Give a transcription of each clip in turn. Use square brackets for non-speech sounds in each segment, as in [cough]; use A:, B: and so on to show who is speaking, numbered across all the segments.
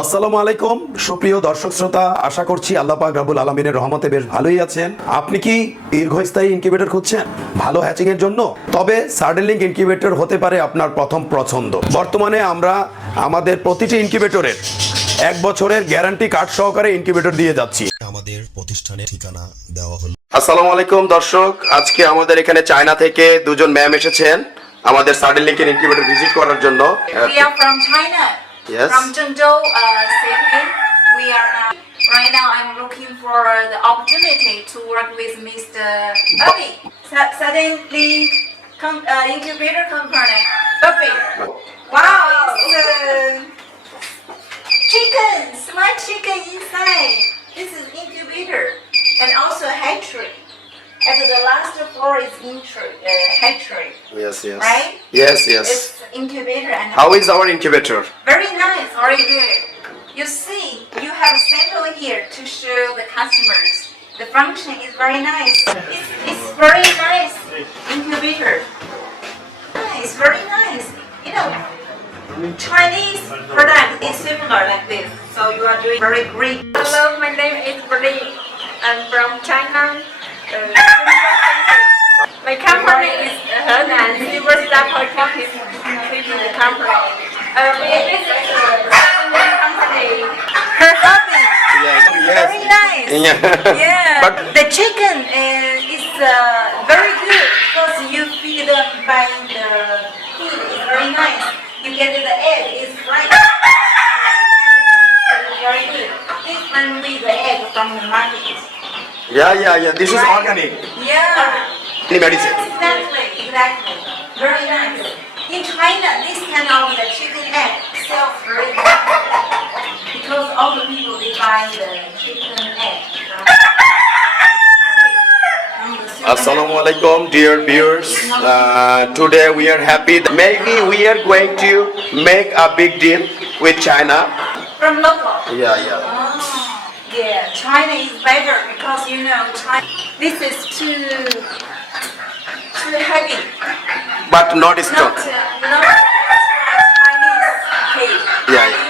A: আসসালামু আলাইকুম সুপ্রিয় দর্শক শ্রোতা আশা করছি আল্লাহ পাক রাবুল আলমিনের রহমতে বেশ ভালোই আছেন আপনি কি দীর্ঘস্থায়ী ইনকিউবেটর খুঁজছেন ভালো হ্যাচিং এর জন্য তবে সার্ডেলিং ইনকিউবেটর হতে পারে আপনার প্রথম পছন্দ বর্তমানে আমরা আমাদের প্রতিটি ইনকিউবেটরের এক বছরের গ্যারান্টি কার্ড সহকারে ইনকিউবেটর দিয়ে যাচ্ছি
B: আমাদের প্রতিষ্ঠানের ঠিকানা দেওয়া হলো
A: আসসালামু আলাইকুম দর্শক আজকে আমাদের এখানে চায়না থেকে দুজন ম্যাম এসেছেন আমাদের সার্ডেলিং ইনকিউবেটর ভিজিট করার জন্য Yes.
C: From Zhengzhou uh, city, we are now. Right now, I'm looking for the opportunity to work with Mr. Bobby, suddenly com- uh, incubator company. Bobby. Wow, it's uh, chicken, smart chicken inside. This is incubator and also hatchery. And the last floor is hatchery. Uh, hatchery.
A: Yes, yes.
C: Right?
A: Yes, yes.
C: It's incubator and
A: How is our incubator?
C: very nice, very good. You see, you have a sample here to show the customers. The function is very nice. It's, it's very nice incubator. Nice, very nice. You know, Chinese product is similar like this, so you are doing very great.
D: Hello, my name is Brie. I'm from China. uh, [laughs] My company is Henan Silver Star Hotel the uh,
C: Her hobby.
A: yes.
C: Very nice.
A: Yeah. [laughs]
C: yeah. the chicken uh, is uh, very good because you feed them by the food. It's very nice. You get the egg. It's right. very good. This one with the egg from the market.
A: Yeah, yeah, yeah. This
C: right.
A: is organic.
C: Yeah.
A: Any medicine.
C: exactly.
A: Assalamu alaikum, dear viewers. Uh, today we are happy. That maybe we are going to make a big deal with China.
C: From local?
A: Yeah, yeah.
C: Oh, yeah, China is better because you know, China, this is too, too heavy.
A: But not
C: stock.
A: Not,
C: uh, not Chinese cake.
A: Yeah, yeah.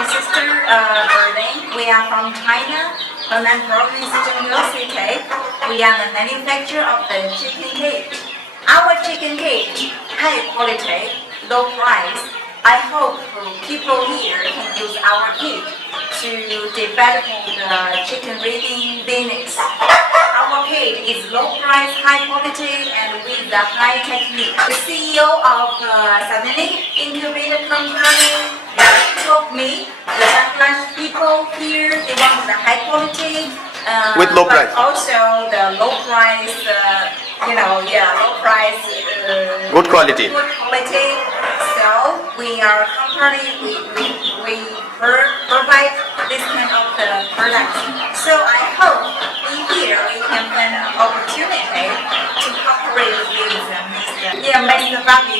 C: my sister uh, We are from China, from Province, province, City. We are the manufacturer of the chicken cage. Our chicken cage, high quality, low price. I hope people here can use our cage to develop the chicken breeding business. Our cage is low price, high quality, and with the high technique. The CEO of uh, Integrated Incubator Company, told me the Bangladesh people here, they want the high quality. Uh,
A: With low
C: but
A: price.
C: Also the low price, uh, you know, yeah, low price. Uh,
A: Good quality.
C: Good quality. So we are a company, we, we, we provide this kind of the product. So I hope in here we can find an opportunity to cooperate with uh, them. Yeah, make the value.